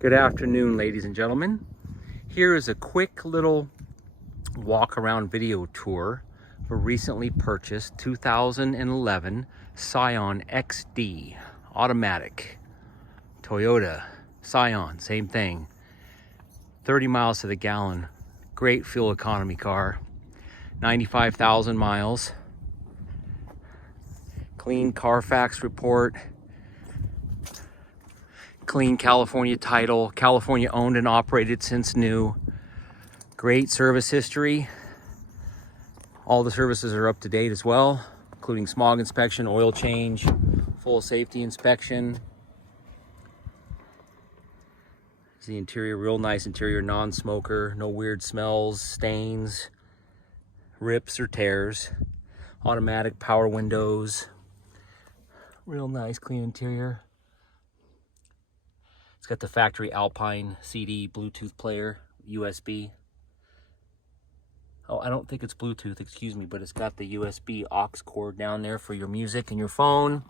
Good afternoon, ladies and gentlemen. Here is a quick little walk around video tour of a recently purchased 2011 Scion XD automatic. Toyota Scion, same thing. 30 miles to the gallon. Great fuel economy car. 95,000 miles. Clean CARFAX report. Clean California title, California owned and operated since new. Great service history. All the services are up to date as well, including smog inspection, oil change, full safety inspection. The interior, real nice interior, non-smoker, no weird smells, stains, rips or tears. Automatic power windows. Real nice, clean interior. It's got the factory Alpine CD Bluetooth player, USB. Oh, I don't think it's Bluetooth, excuse me, but it's got the USB aux cord down there for your music and your phone.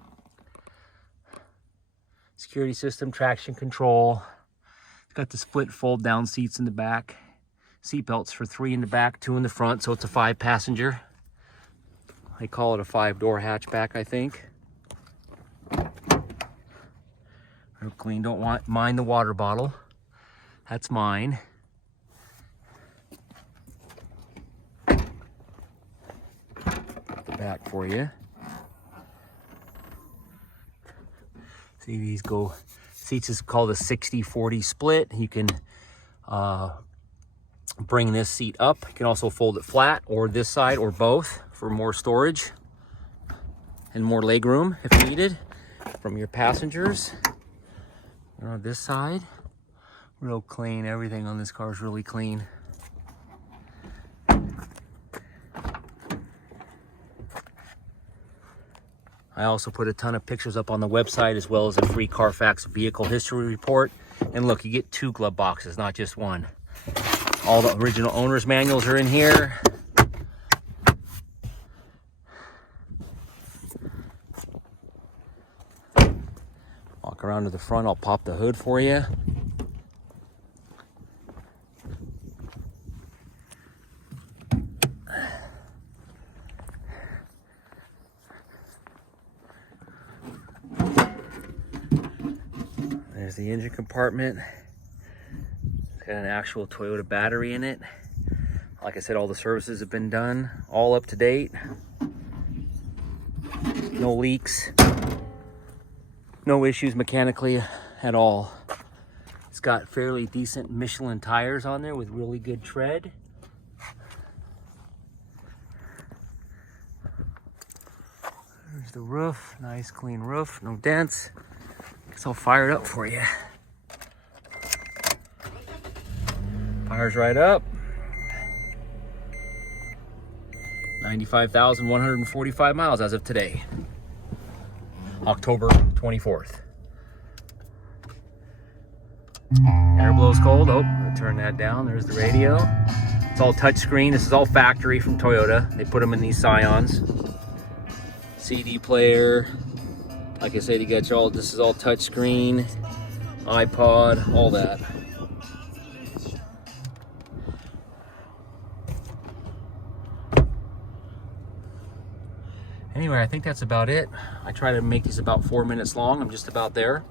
Security system, traction control. It's got the split fold down seats in the back. Seat belts for 3 in the back, 2 in the front, so it's a 5-passenger. They call it a 5-door hatchback, I think. Real clean, don't mind the water bottle. That's mine. Put the back for you. See, these go, seats is called a 60-40 split. You can bring this seat up. You can also fold it flat or this side or both for more storage and more leg room if needed from your passengers. On this side, real clean. Everything on this car is really clean. I also put a ton of pictures up on the website as well as a free CARFAX vehicle history report. And look, you get 2 glove boxes, not just one. All the original owner's manuals are in here. Walk around to the front, I'll pop the hood for you. There's the engine compartment. It's got an actual Toyota battery in it. Like I said, all the services have been done, all up to date. No leaks. No issues mechanically at all. It's got fairly decent Michelin tires on there with really good tread. There's the roof, nice clean roof, no dents. It's all fired up for you. Fires right up. 95,145 miles as of today. October 24th. Air blows cold. Oh, I'll turn that down. There's the radio. It's all touchscreen. This is all factory from Toyota. They put them in these Scions. CD player. Like I said, you got all. This is all touchscreen. iPod, all that. Anyway, I think that's about it. I try to make these about 4 minutes long. I'm just about there.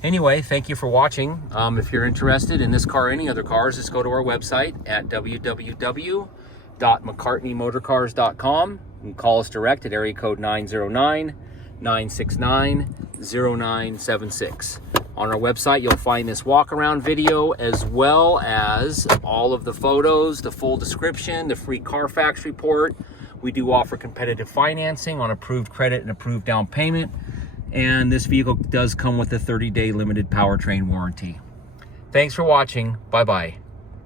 Anyway, thank you for watching. If you're interested in this car or any other cars, just go to our website at www.mccartneymotorcars.com. You can call us direct at area code 909-969-0976. On our website, you'll find this walk-around video as well as all of the photos, the full description, the free CARFAX report. We do offer competitive financing on approved credit and approved down payment. And this vehicle does come with a 30-day limited powertrain warranty. Thanks for watching. Bye-bye.